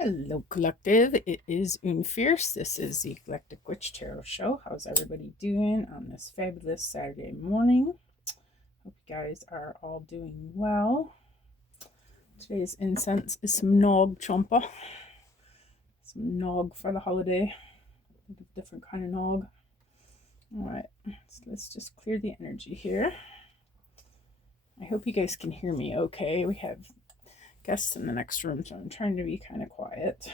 Hello, Collective. It is Une Fierce. This is the Eclectic Witch Tarot Show. How's everybody doing on this fabulous Saturday morning? Hope you guys are all doing well. Today's incense is some nog champa. Some nog for the holiday. A different kind of nog. Alright, so let's just clear the energy here. I hope you guys can hear me okay. We have guests in the next room, so I'm trying to be kind of quiet.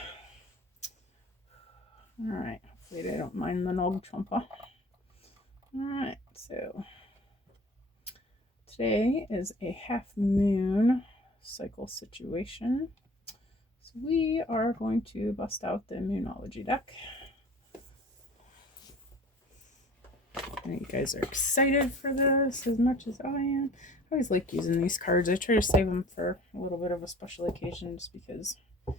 Alright, hopefully they don't mind the nog champa. Alright, so today is a half moon cycle situation. So we are going to bust out the Moonology deck. I know you guys are excited for this as much as I am. I always like using these cards. I try to save them for a little bit of a special occasion just because I'm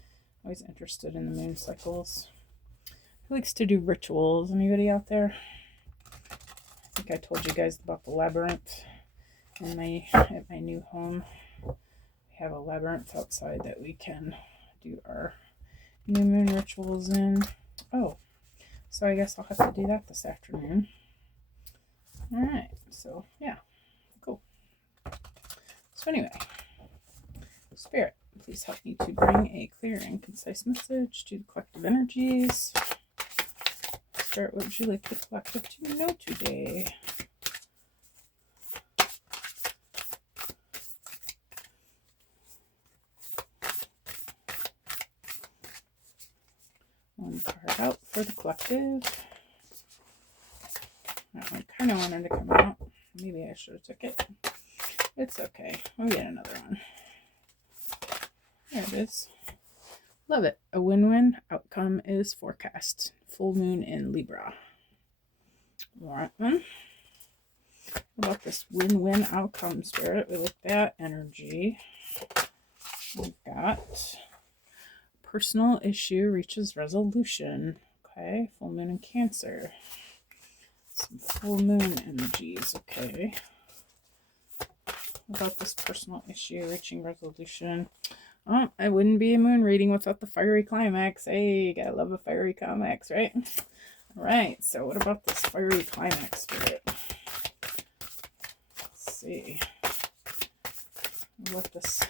always interested in the moon cycles. Who likes to do rituals? Anybody out there? I think I told you guys about the labyrinth at my new home. We have a labyrinth outside that we can do our new moon rituals in. Oh, so I guess I'll have to do that this afternoon. Alright, so yeah, cool. So anyway, Spirit, please help me to bring a clear and concise message to the collective energies. Spirit, what would you like the collective to know today? One card out for the collective. That one kind of wanted to come out. Maybe I should have took it. It's okay. We'll get another one. There it is. Love it. A win-win outcome is forecast. Full moon in Libra. Alright then. What about this win-win outcome, Spirit? We like that energy. We've got personal issue reaches resolution. Okay. Full moon in Cancer. Some full moon energies. Okay. What about this personal issue reaching resolution? Oh, I wouldn't be a moon reading without the fiery climax. Hey, gotta love a fiery climax, right? All right, so what about this fiery climax, Spirit? Let's see. What this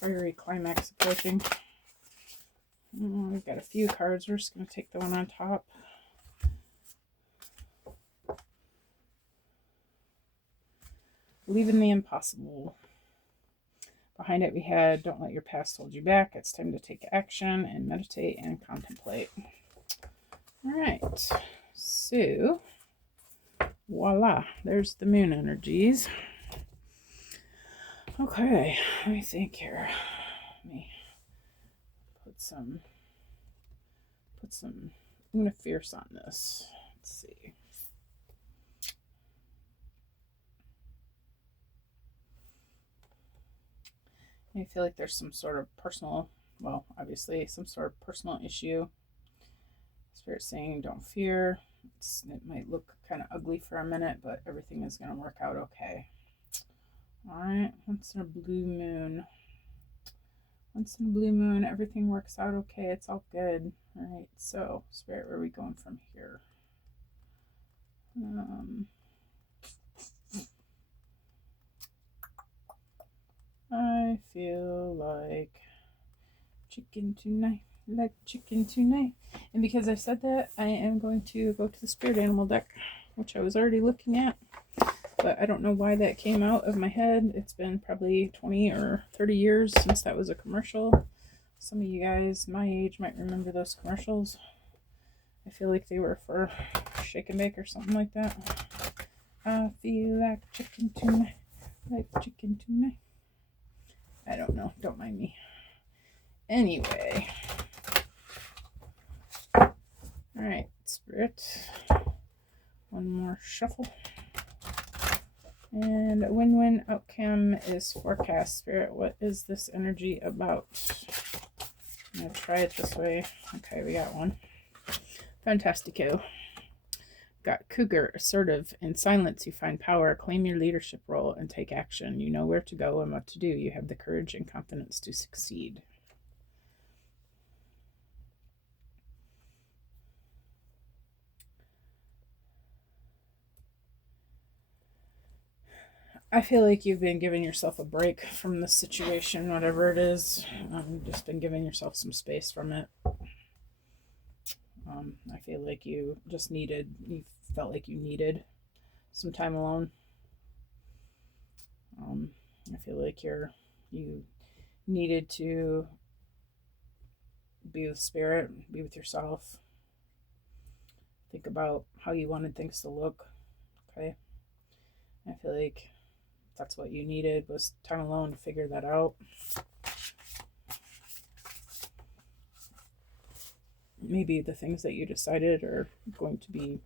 fiery climax approaching? We've got a few cards. We're just going to take the one on top. Believe in the impossible. Behind it we had, don't let your past hold you back. It's time to take action and meditate and contemplate. All right, so voila, there's the moon energies. Okay, let me think here. Let me put some Una Fierce on this. Let's see. I feel like there's some sort of personal, well, obviously some sort of personal issue. Spirit saying don't fear. It might look kind of ugly for a minute, but everything is going to work out okay. All right, once in a blue moon. Once in a blue moon, everything works out okay. It's all good. All right, so Spirit, where are we going from here? I feel like chicken tonight. Like chicken tonight. And because I said that, I am going to go to the spirit animal deck, which I was already looking at, but I don't know why that came out of my head. It's been probably 20 or 30 years since that was a commercial. Some of you guys my age might remember those commercials. I feel like they were for Shake and Bake or something like that. I feel like chicken tonight. Like chicken tonight. I don't know. Don't mind me. Anyway. Alright, Spirit. One more shuffle. And win-win outcome is forecast. Spirit, what is this energy about? I'm going to try it this way. Okay, we got one. Fantastico. Got cougar, assertive. In silence, you find power. Claim your leadership role and take action. You know where to go and what to do. You have the courage and confidence to succeed. I feel like you've been giving yourself a break from the situation, whatever it is. Just been giving yourself some space from it. I feel like you felt like you needed some time alone. I feel like you needed to be with spirit, be with yourself, think about how you wanted things to look. Okay. I feel like that's what you needed, was time alone to figure that out. Maybe the things that you decided are going to be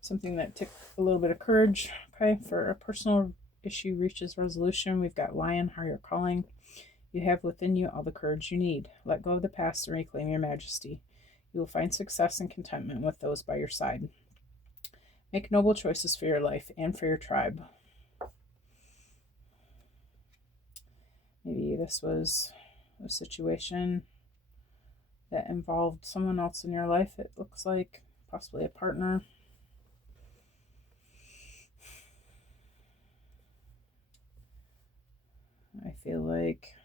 something that took a little bit of courage. Okay. For a personal issue reaches resolution, we've got Lion, higher calling. You have within you all the courage you need. Let go of the past and reclaim your majesty. You will find success and contentment with those by your side. Make noble choices for your life and for your tribe. Maybe this was a situation that involved someone else in your life, it looks like, possibly a partner. I feel like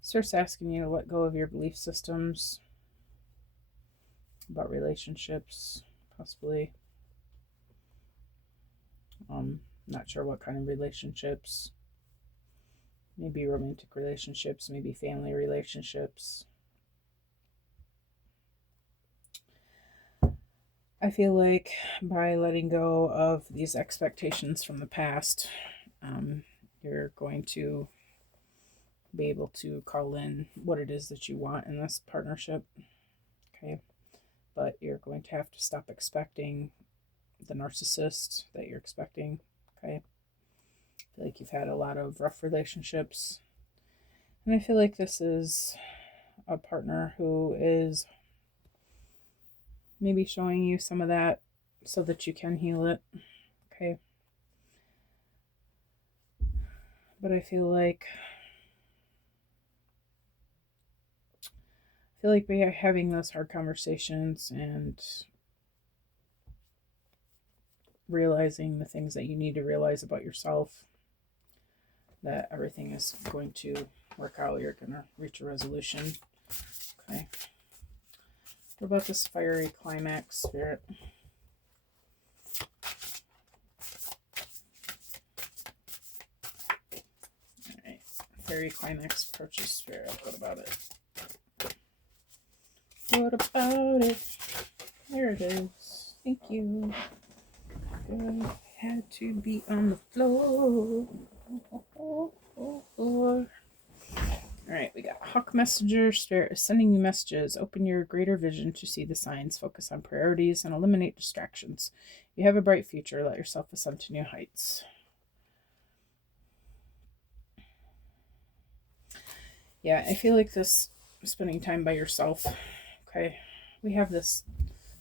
it starts asking you to let go of your belief systems about relationships, possibly. Not sure what kind of relationships. Maybe romantic relationships, maybe family relationships. I feel like by letting go of these expectations from the past, you're going to be able to call in what it is that you want in this partnership. Okay. But you're going to have to stop expecting the narcissist that you're expecting. Okay. I feel like you've had a lot of rough relationships. And I feel like this is a partner who is maybe showing you some of that so that you can heal it. Okay. But I feel like by having those hard conversations and realizing the things that you need to realize about yourself, that everything is going to work out. You're going to reach a resolution. Okay. What about this fiery climax, Spirit? Alright. Fiery climax approaches, Spirit. What about it? What about it? There it is. Thank you. Good. Had to be on the floor. Alright, we got Hawk Messenger. Spirit is sending you messages. Open your greater vision to see the signs. Focus on priorities and eliminate distractions. You have a bright future. Let yourself ascend to new heights. Yeah, I feel like this spending time by yourself. Okay, we have this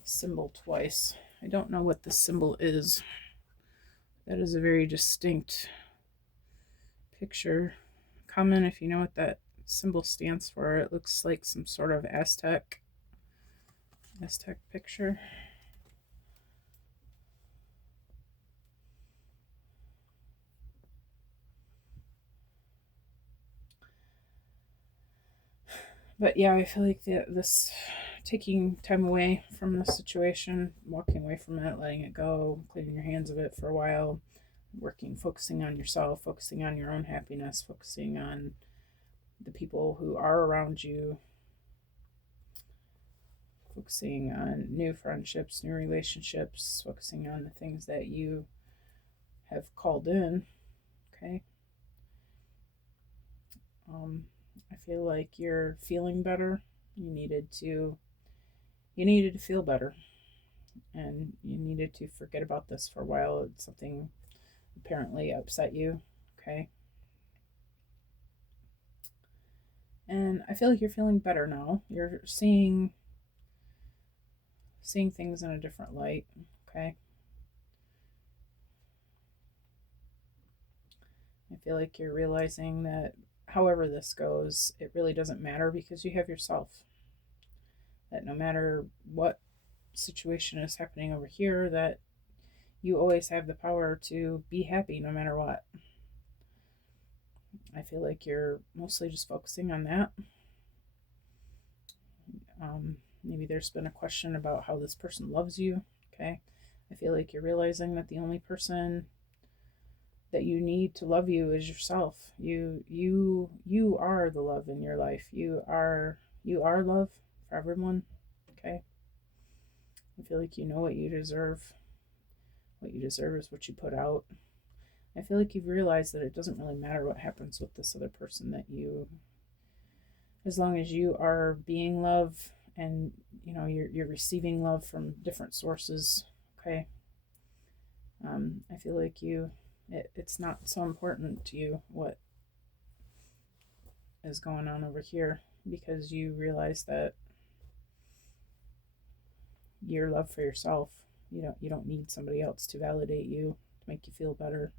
symbol twice. I don't know what this symbol is. That is a very distinct picture. Comment if you know what that symbol stands for. It looks like some sort of Aztec picture. But yeah, I feel like this taking time away from the situation, walking away from it, letting it go, cleaning your hands of it for a while, focusing on yourself, focusing on your own happiness, focusing on the people who are around you, focusing on new friendships, new relationships, focusing on the things that you have called in. Okay. I feel like you're feeling better. You needed to feel better, and you needed to forget about this for a while. It's something apparently upset you. Okay. And I feel like you're feeling better now. You're seeing things in a different light. Okay. I feel like you're realizing that however this goes, it really doesn't matter because you have yourself. That no matter what situation is happening over here, that you always have the power to be happy no matter what. I feel like you're mostly just focusing on that. Maybe there's been a question about how this person loves you. Okay. I feel like you're realizing that the only person that you need to love you is yourself. You are the love in your life. You are love for everyone. Okay. I feel like you know what you deserve. What you deserve is what you put out. I feel like you've realized that it doesn't really matter what happens with this other person, that as long as you are being love and you're receiving love from different sources. Okay. I feel like it's not so important to you what is going on over here, because you realize that your love for yourself, you don't need somebody else to validate you, to make you feel better.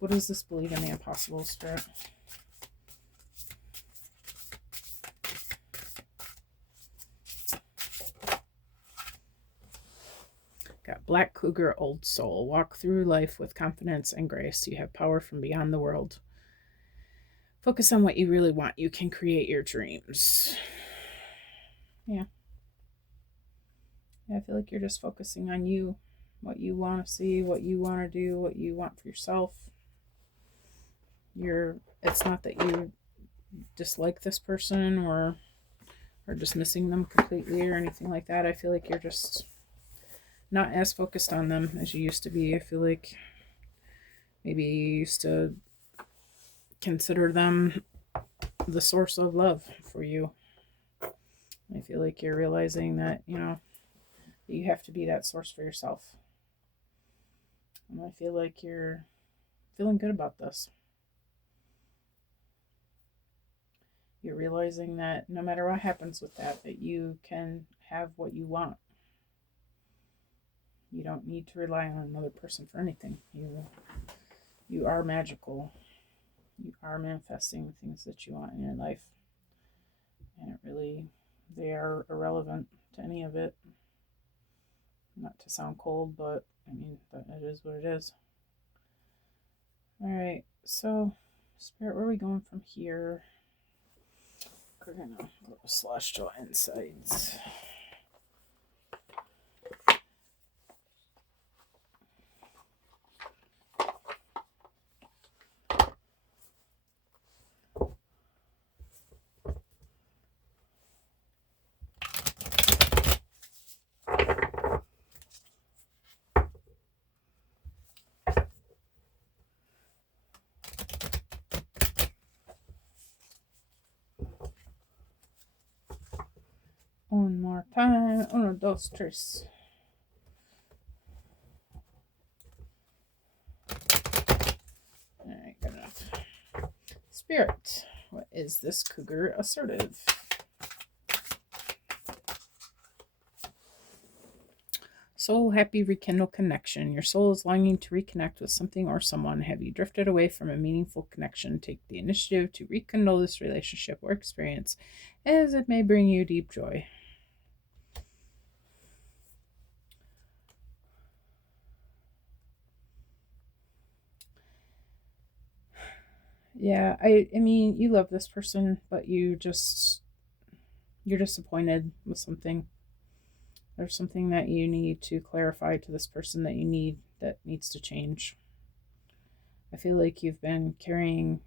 What does this believe in the impossible, Spirit? Got Black Cougar, Old Soul. Walk through life with confidence and grace. You have power from beyond the world. Focus on what you really want. You can create your dreams. Yeah. I feel like you're just focusing on you, what you want to see, what you want to do, what you want for yourself. It's not that you dislike this person or dismissing them completely or anything like that. I feel like you're just not as focused on them as you used to be. I feel like maybe you used to consider them the source of love for you. I feel like you're realizing that, you have to be that source for yourself. And I feel like you're feeling good about this. You're realizing that no matter what happens with that you can have what you want. You don't need to rely on another person for anything. You are magical. You are manifesting the things that you want in your life. And they are irrelevant to any of it. Not to sound cold, but I mean, it is what it is. All right, so Spirit, where are we going from here? We're gonna go to Celestial Insights. One more time. Uno, dos, tres. Alright, good enough. Spirit, what is this cougar assertive? Soul happy rekindle connection. Your soul is longing to reconnect with something or someone. Have you drifted away from a meaningful connection? Take the initiative to rekindle this relationship or experience, as it may bring you deep joy. Yeah, I mean, you love this person, but you're disappointed with something. There's something that you need to clarify to this person that needs to change. I feel like you've been carrying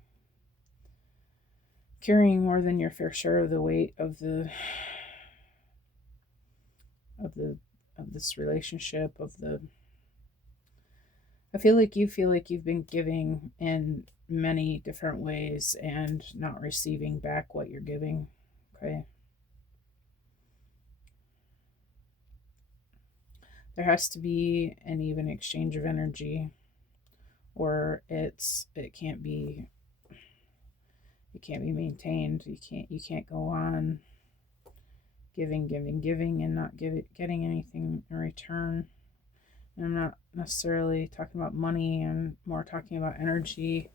more than your fair share of the weight of this relationship, I feel like you've been giving in many different ways and not receiving back what you're giving. Okay. There has to be an even exchange of energy, or it can't be maintained. You can't go on giving and not getting anything in return. And I'm not necessarily talking about money. I'm more talking about energy,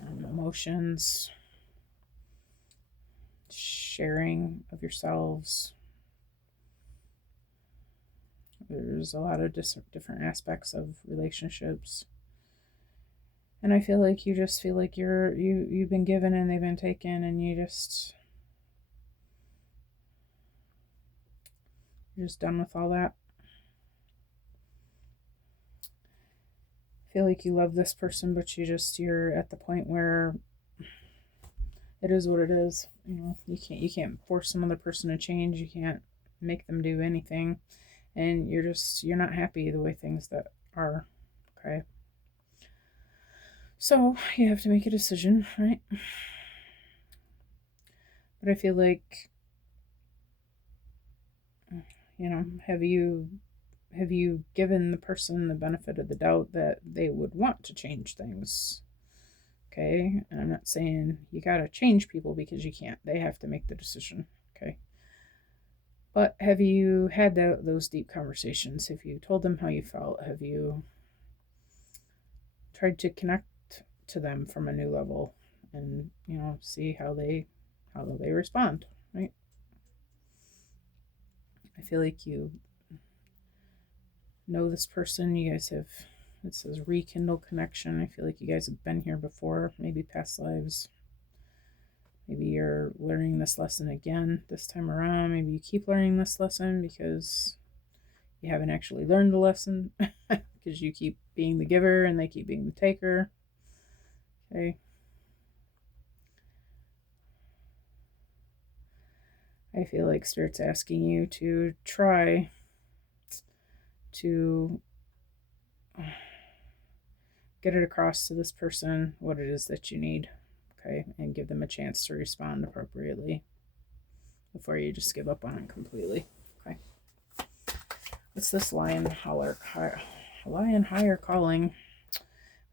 emotions, sharing of yourselves. There's a lot of different aspects of relationships. And I feel like you just feel like you've been given and they've been taken, and you're just done with all that. I feel like you love this person, but you're at the point where it is what it is. You can't force some other person to change. You can't make them do anything, and you're not happy the way things that are. Okay. So you have to make a decision, right? But I feel like, have you given the person the benefit of the doubt that they would want to change things? Okay. And I'm not saying you got to change people, because you can't. They have to make the decision. Okay. But have you had those deep conversations? Have you told them how you felt? Have you tried to connect to them from a new level, and see how they respond, right? I feel like you know this person. You guys have, it says rekindle connection. I feel like you guys have been here before, maybe past lives. Maybe you're learning this lesson again this time around. Maybe you keep learning this lesson because you haven't actually learned the lesson, because you keep being the giver and they keep being the taker. Okay. I feel like Spirit's asking you to try to get it across to this person what it is that you need, okay, and give them a chance to respond appropriately before you just give up on it completely, okay? What's this lion higher calling?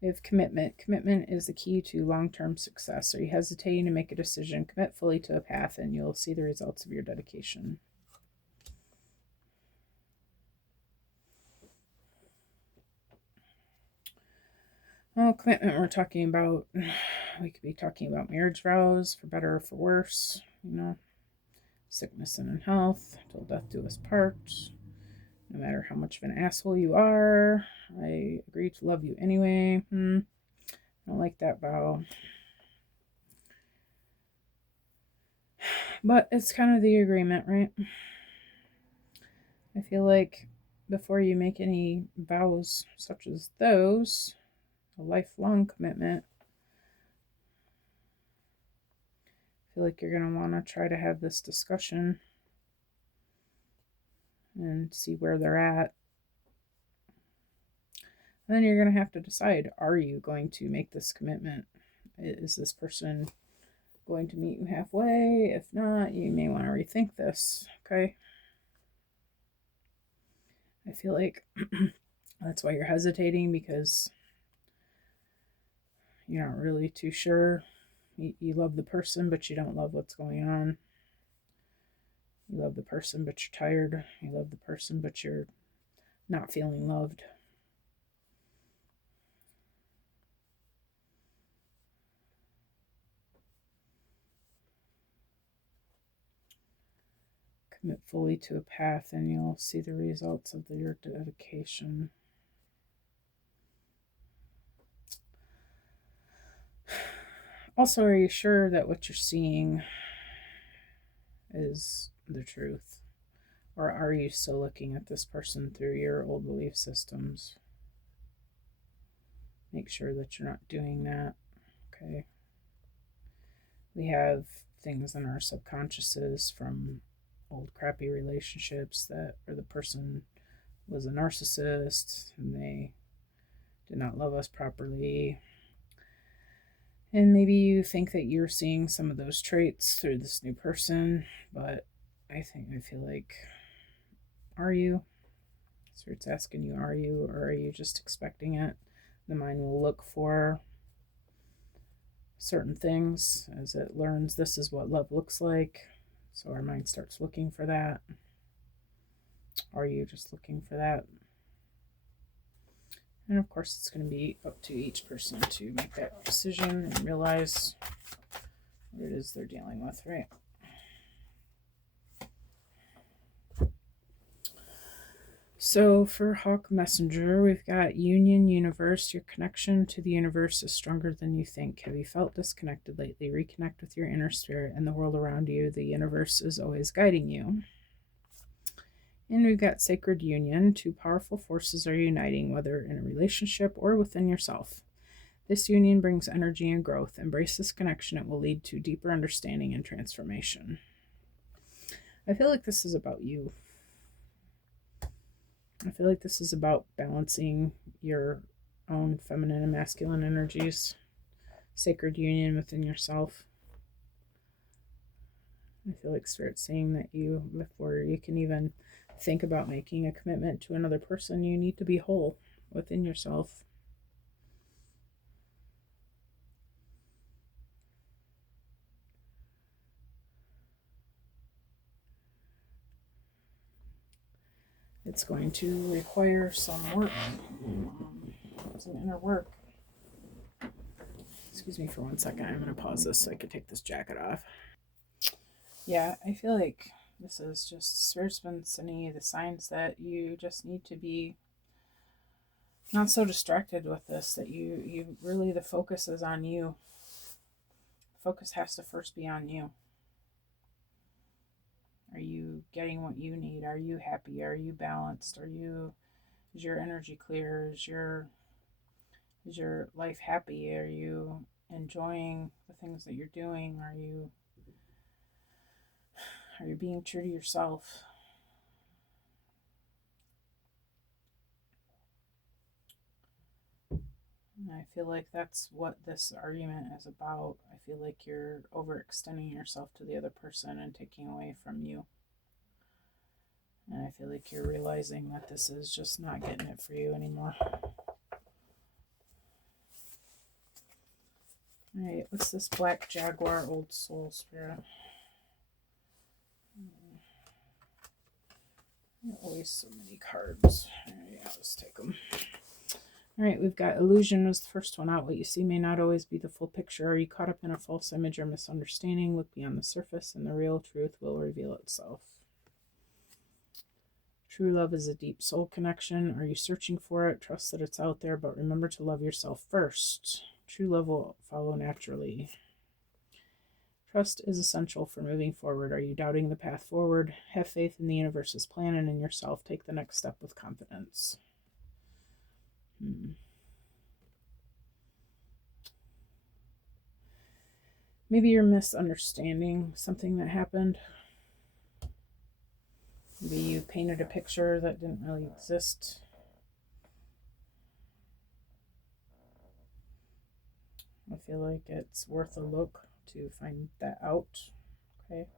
We have commitment. Commitment is the key to long-term success. Are you hesitating to make a decision? Commit fully to a path, and you'll see the results of your dedication. Well, commitment, we could be talking about marriage vows, for better or for worse, sickness and in health, till death do us part. No matter how much of an asshole you are, I agree to love you anyway. I don't like that vow. But it's kind of the agreement, right? I feel like before you make any vows such as those, a lifelong commitment, I feel like you're going to want to try to have this discussion and see where they're at. And then you're going to have to decide, are you going to make this commitment? Is this person going to meet you halfway? If not, you may want to rethink this, okay? I feel like that's why you're hesitating, because you're not really too sure. You love the person, but you don't love what's going on. You love the person, but you're tired. You love the person, but you're not feeling loved. Commit fully to a path, and you'll see the results of your dedication. Also, are you sure that what you're seeing is the truth? Or are you still looking at this person through your old belief systems? Make sure that you're not doing that, okay? We have things in our subconsciouses from old crappy relationships where the person was a narcissist and they did not love us properly. And maybe you think that you're seeing some of those traits through this new person, but I feel like, are you? So it's asking you, are you, or are you just expecting it? The mind will look for certain things as it learns this is what love looks like. So our mind starts looking for that. Are you just looking for that? And of course, it's going to be up to each person to make that decision and realize what it is they're dealing with, right? So for Hawk Messenger, we've got Union Universe. Your connection to the universe is stronger than you think. Have you felt disconnected lately? Reconnect with your inner spirit and the world around you. The universe is always guiding you. And we've got Sacred Union. Two powerful forces are uniting, whether in a relationship or within yourself. This union brings energy and growth. Embrace this connection. It will lead to deeper understanding and transformation. I feel like this is about you. I feel like this is about balancing your own feminine and masculine energies, sacred union within yourself. I feel like Spirit's saying that you, before you can even think about making a commitment to another person, you need to be whole within yourself. It's going to require some work, some inner work. Excuse me for 1 second. I'm going to pause this so I can take this jacket off. Yeah, I feel like this is just Spirit's been sending you the signs that you just need to be not so distracted with this, that you really, the focus is on you. Focus has to first be on you. Are you getting what you need? Are you happy? Are you balanced? Is your energy clear? Is your life happy? Are you enjoying the things that you're doing? Are you being true to yourself? And I feel like that's what this argument is about. I feel like you're overextending yourself to the other person and taking away from you. And I feel like you're realizing that this is just not getting it for you anymore. Alright, what's this Black Jaguar Old Soul Spirit? Always so many cards. Alright, let's take them. Alright, we've got Illusion was the first one out. What you see may not always be the full picture. Are you caught up in a false image or misunderstanding? Look beyond the surface and the real truth will reveal itself. True love is a deep soul connection. Are you searching for it? Trust that it's out there, but remember to love yourself first. True love will follow naturally. Trust is essential for moving forward. Are you doubting the path forward? Have faith in the universe's plan and in yourself. Take the next step with confidence. Maybe you're misunderstanding something that happened. Maybe you painted a picture that didn't really exist. I feel like it's worth a look to find that out. Okay.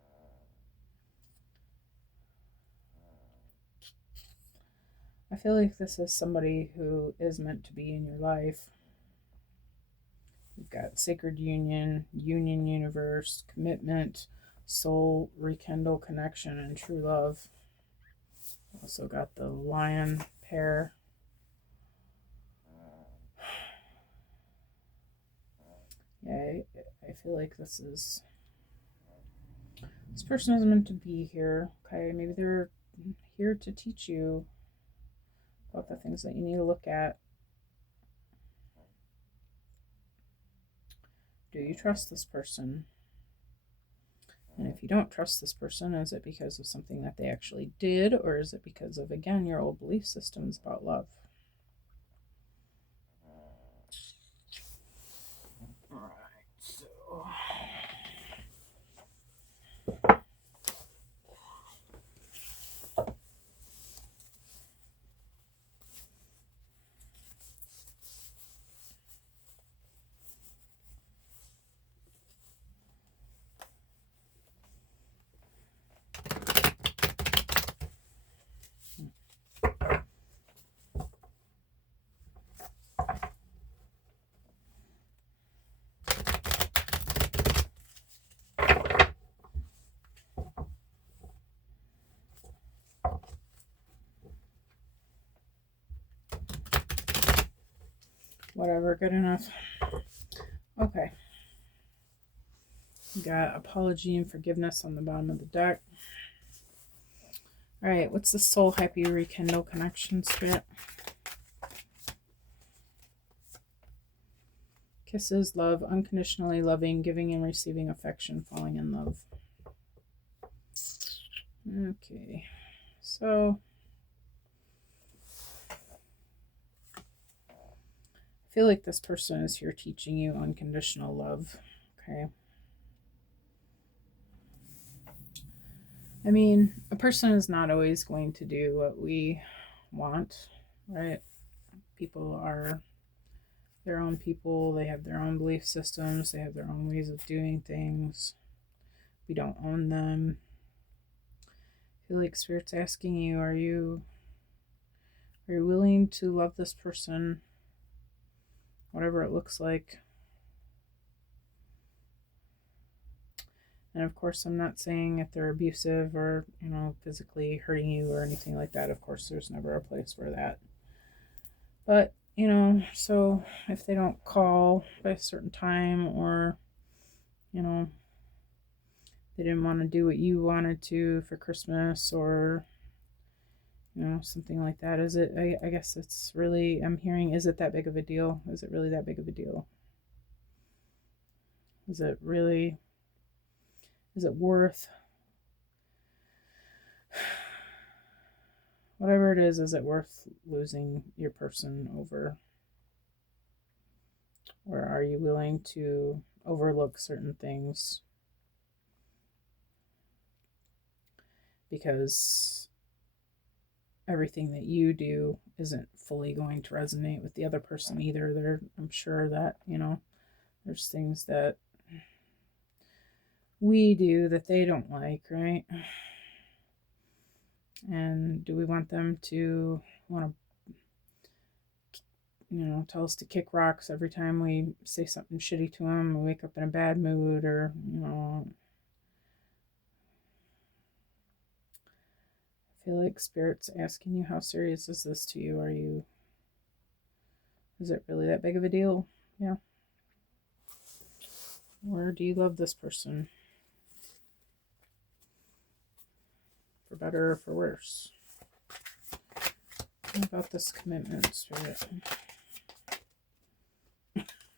I feel like this is somebody who is meant to be in your life. We've got Sacred Union, Union Universe, Commitment, Soul, Rekindle Connection, and True Love. Also got the Lion pair. Yeah, I feel like this person is meant to be here. Okay, maybe they're here to teach you about the things that you need to look at. Do you trust this person? And if you don't trust this person, is it because of something that they actually did, or is it because of, again, your old belief systems about love? All right, so whatever, good enough. Okay. We got apology and forgiveness on the bottom of the deck. All right, what's the soul happy rekindle connection, Spirit? Kisses, love, unconditionally loving, giving and receiving affection, falling in love. Okay, so I feel like this person is here teaching you unconditional love. Okay. I mean, a person is not always going to do what we want, right? People are their own people. They have their own belief systems. They have their own ways of doing things. We don't own them. I feel like Spirit's asking you, are you willing to love this person, whatever it looks like? And of course, I'm not saying if they're abusive or, physically hurting you or anything like that. Of course, there's never a place for that. But, so if they don't call by a certain time, or, they didn't want to do what you wanted to for Christmas, or, something like that. Is it, I guess it's really, I'm hearing, is it that big of a deal? Is it really that big of a deal? Is it worth, whatever it is it worth losing your person over? Or are you willing to overlook certain things because everything that you do isn't fully going to resonate with the other person either? I'm sure that, there's things that we do that they don't like, right? And do we want them to want to, tell us to kick rocks every time we say something shitty to them, we wake up in a bad mood, or, I feel like Spirit's asking you, how serious is this to you? Is it really that big of a deal? Yeah. Or do you love this person? For better or for worse? What about this commitment, Spirit?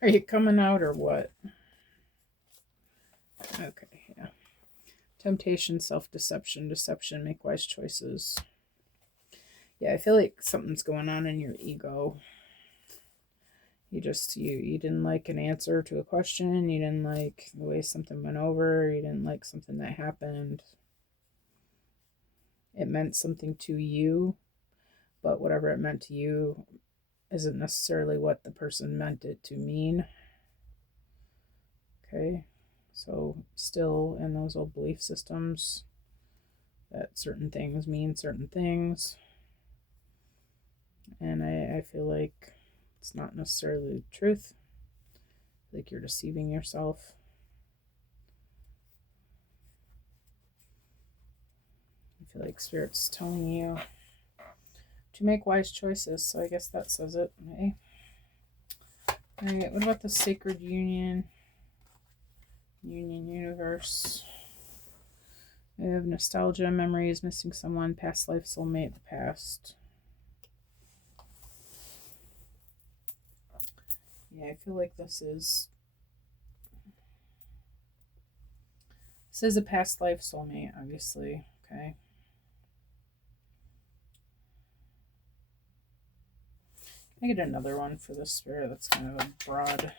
Are you coming out or what? Okay, yeah. Temptation, self-deception, deception, make wise choices. Yeah, I feel like something's going on in your ego. You didn't like an answer to a question. You didn't like the way something went over. You didn't like something that happened. It meant something to you, but whatever it meant to you isn't necessarily what the person meant it to mean. Okay, so still in those old belief systems that certain things mean certain things. And I feel like it's not necessarily the truth. Like you're deceiving yourself. I feel like Spirit's telling you to make wise choices, so I guess that says it. Okay. Alright, what about the sacred union? Union universe. I have nostalgia, memories, missing someone, past life, soulmate, the past. Yeah, I feel like this is a past life soulmate, obviously. Okay. I get another one for this Spirit that's kind of a broad.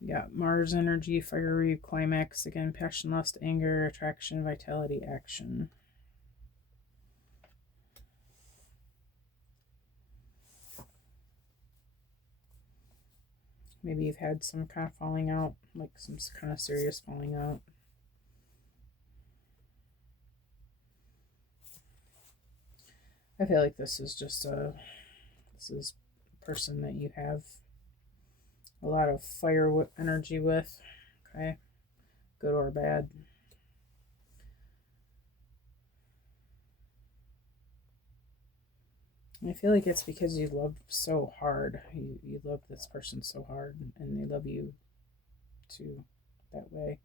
We got Mars energy, fiery climax, again, passion, lust, anger, attraction, vitality, action. Maybe you've had some kind of falling out, like some kind of serious falling out. I feel like this is a person that you have a lot of fire energy with. Okay, good or bad. I feel like it's because you love so hard. You love this person so hard, and they love you too that way.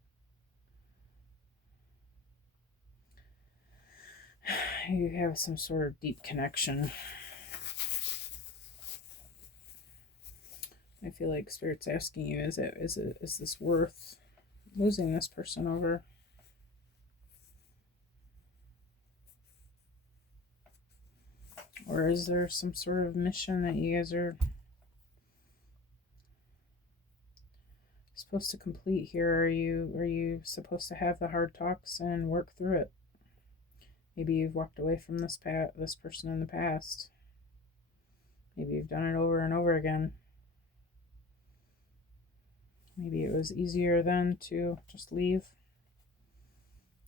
You have some sort of deep connection. I feel like Spirit's asking you, is this worth losing this person over? Or is there some sort of mission that you guys are supposed to complete here? Are you supposed to have the hard talks and work through it? Maybe you've walked away from this person in the past. Maybe you've done it over and over again. Maybe it was easier then to just leave.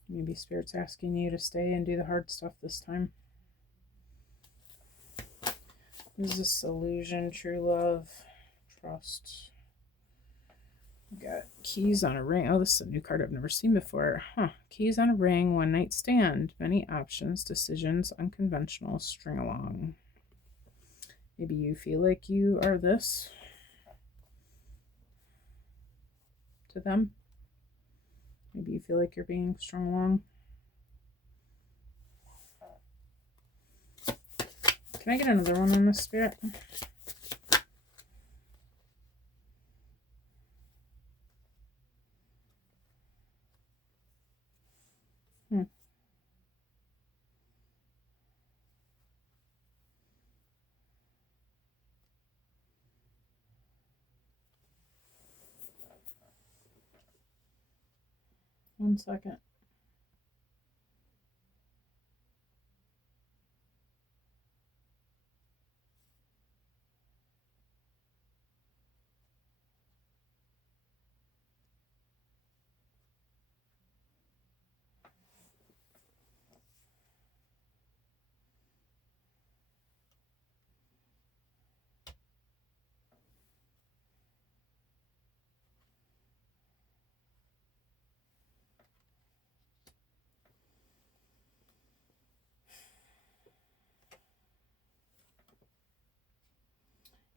Maybe Spirit's asking you to stay and do the hard stuff this time. Is this illusion, true love, trust? We got keys on a ring. Oh, this is a new card I've never seen before. Keys on a ring, one night stand, many options, decisions, unconventional, string along. Maybe you feel like you are this to them. Maybe you feel like you're being strung along. Can I get another one on this, Spirit? One second.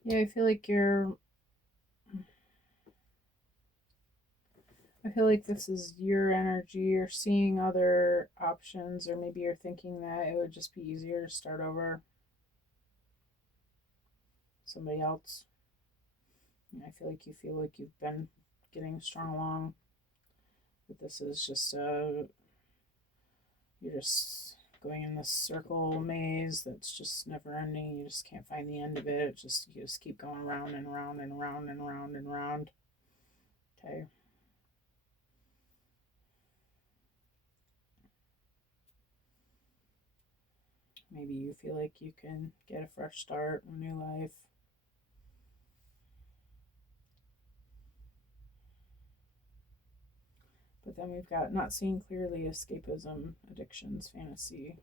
Yeah, I feel like this is your energy. You're seeing other options, or maybe you're thinking that it would just be easier to start over somebody else. I feel like you've been getting strung along, but this is just you're just going in this circle maze that's just never ending. You just can't find the end of it. You just keep going around and around and around and around and around. Okay. Maybe you feel like you can get a fresh start, a new life. But then we've got not seeing clearly, escapism, addictions, fantasy.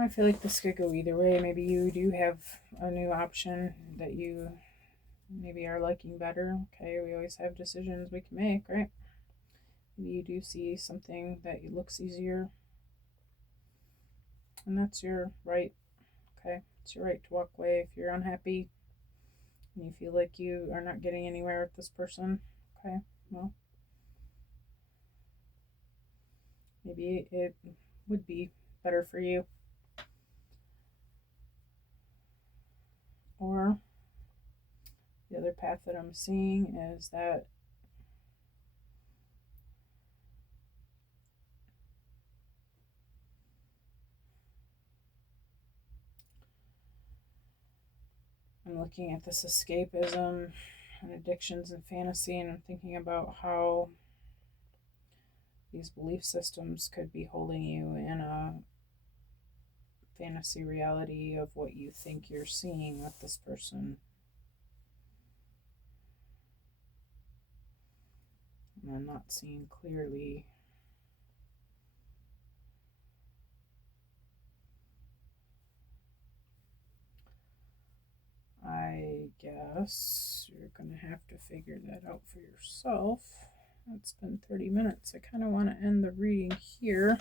I feel like this could go either way. Maybe you do have a new option that you maybe are liking better. Okay, we always have decisions we can make, right? Maybe you do see something that looks easier, and that's your right. Okay, it's your right to walk away if you're unhappy and you feel like you are not getting anywhere with this person. Okay, well, maybe it would be better for you. Or the other path that I'm seeing is that I'm looking at this escapism and addictions and fantasy, and I'm thinking about how these belief systems could be holding you in a fantasy reality of what you think you're seeing with this person. And I'm not seeing clearly. I guess you're going to have to figure that out for yourself. It's been 30 minutes. I kind of want to end the reading here,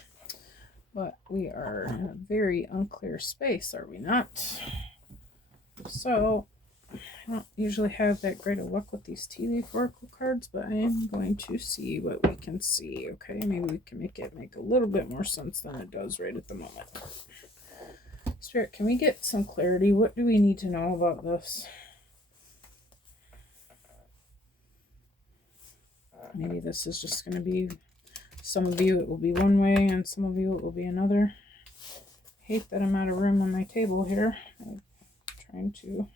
but we are in a very unclear space, are we not? So, I don't usually have that great of luck with these tea leaf oracle cards, but I am going to see what we can see. Okay, maybe we can make it make a little bit more sense than it does right at the moment. Spirit, can we get some clarity? What do we need to know about this? Maybe this is just going to be, some of you it will be one way and some of you it will be another. Hate that I'm out of room on my table here. I'm trying to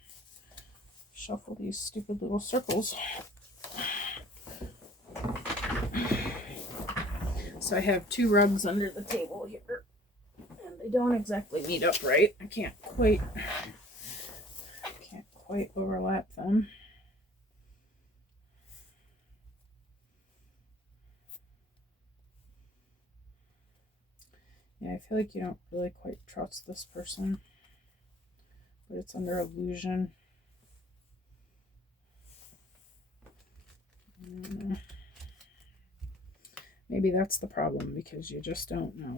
shuffle these stupid little circles. So I have two rugs under the table here, and they don't exactly meet up right. I can't quite overlap them. Yeah, I feel like you don't really quite trust this person, but it's under illusion. Maybe that's the problem, because you just don't know.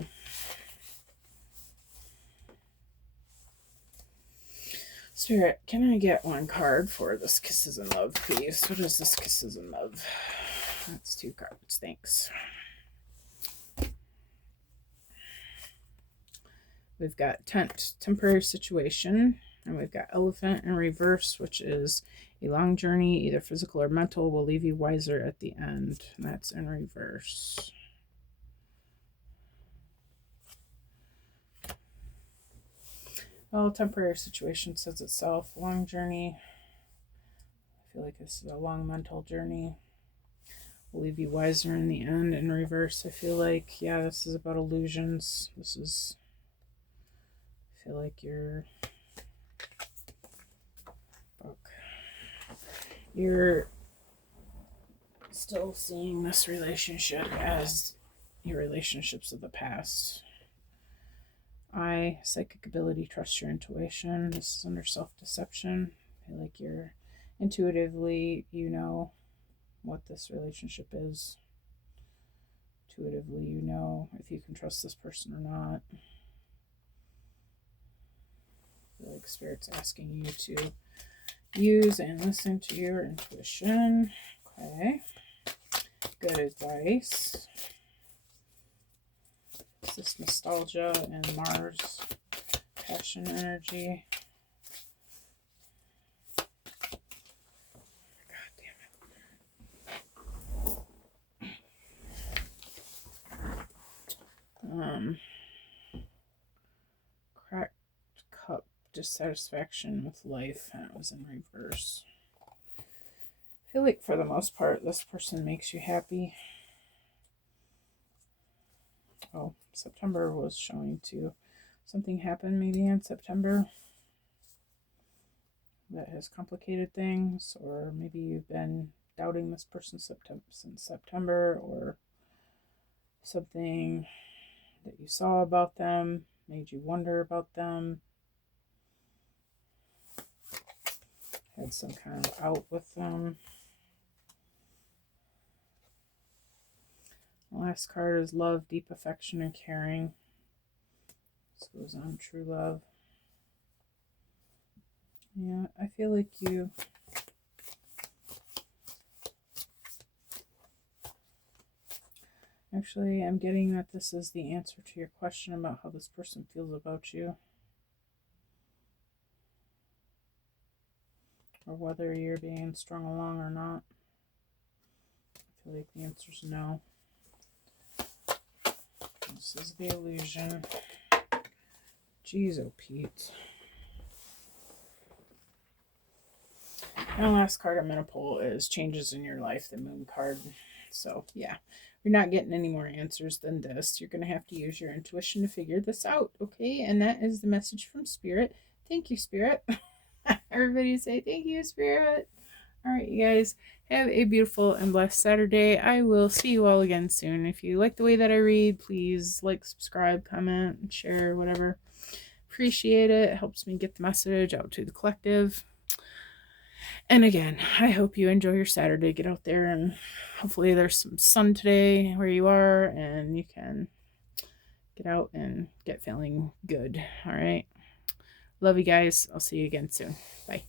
Spirit, can I get one card for this Kisses in Love, please? What is this Kisses in Love? That's two cards, thanks. We've got tent, temporary situation, and we've got elephant in reverse, which is a long journey, either physical or mental, will leave you wiser at the end. And that's in reverse. Well, temporary situation says itself. Long journey. I feel like this is a long mental journey. Will leave you wiser in the end. In reverse, I feel like, yeah, this is about illusions. I feel like you're still seeing this relationship as your relationships of the past. Psychic ability, trust your intuition. This is under self-deception. I feel like you're intuitively, you know what this relationship is. Intuitively, you know if you can trust this person or not. I feel like Spirit's asking you to use and listen to your intuition. Okay. Good advice. Is this nostalgia and Mars passion energy? God damn it. Cracked cup, dissatisfaction with life, and it was in reverse. I feel like for the most part, this person makes you happy. Oh, September was showing too. Something happened maybe in September that has complicated things, or maybe you've been doubting this person since September, or something that you saw about them made you wonder about them. Had some kind of out with them. The last card is love, deep affection, and caring. This goes on true love. Yeah, I feel like you... Actually, I'm getting that this is the answer to your question about how this person feels about you. Or whether you're being strung along or not. I feel like the answer is no. This is the illusion. Jeez, oh Pete. And the last card I'm going to pull is changes in your life, the moon card. So, yeah, you're not getting any more answers than this. You're going to have to use your intuition to figure this out, okay? And that is the message from Spirit. Thank you, Spirit. Everybody say thank you, Spirit. All right, you guys, have a beautiful and blessed Saturday. I will see you all again soon. If you like the way that I read, please like, subscribe, comment, share, whatever. Appreciate it. It helps me get the message out to the collective. And again, I hope you enjoy your Saturday. Get out there and hopefully there's some sun today where you are and you can get out and get feeling good. All right. Love you guys. I'll see you again soon. Bye.